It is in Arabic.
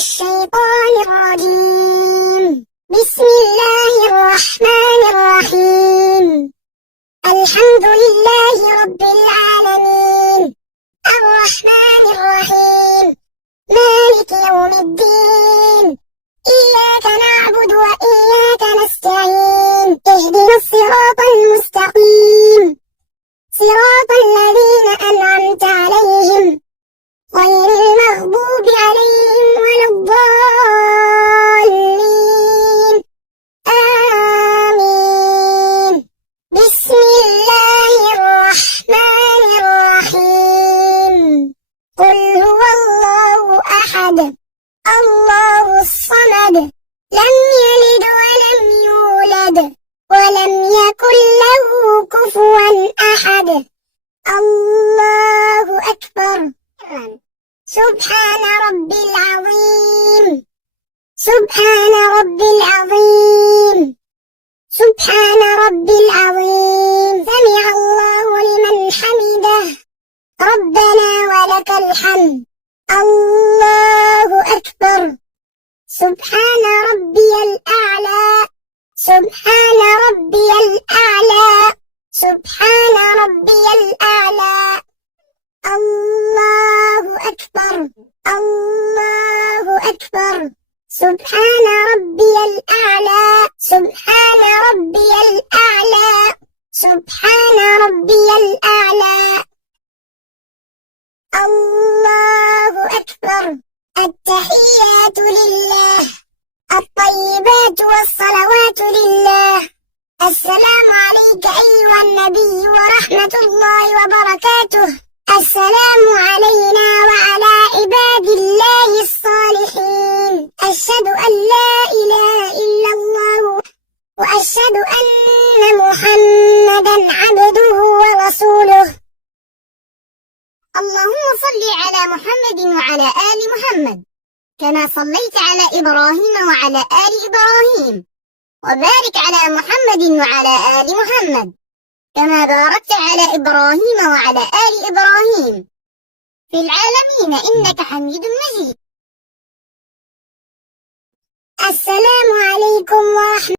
الشيطان الرجيم. بسم الله الرحمن الرحيم. الحمد لله رب العالمين، الرحمن الرحيم، مالك يوم الدين. إياك نعبد وإياك نستعين. اهدنا الصراط المستقيم، صراط الذين أنعمت عليهم غير المغضوب عليهم ولا الضالين. آمين. بسم الله الرحمن الرحيم. قل هو الله أحد، الله الصمد، لم يلد ولم يولد ولم يكن له كفوا أحد. الله أكبر. سبحان رب العظيم، سبحان رب العظيم، سبحان رب العظيم. سمع الله لمن حمده، ربنا ولك الحمد. الله أكبر. سبحان ربي الأعلى، سبحان ربي الأعلى، سبحان ربي الأعلى. الله أكبر، الله أكبر. سبحان ربي الأعلى، سبحان ربي الأعلى، سبحان ربي الأعلى. الله أكبر. التحيات لله، الطيبات والصلوات لله. السلام عليك أيها النبي ورحمة الله وبركاته. السلام علينا وعلى عباد الله الصالحين. أشهد أن لا إله إلا الله وأشهد أن محمدا عبده ورسوله. اللهم صل على محمد وعلى آل محمد كما صليت على إبراهيم وعلى آل إبراهيم، وبارك على محمد وعلى آل محمد كما باركت على إبراهيم وعلى آل إبراهيم في العالمين إنك حميد مجيد. السلام عليكم ورحمة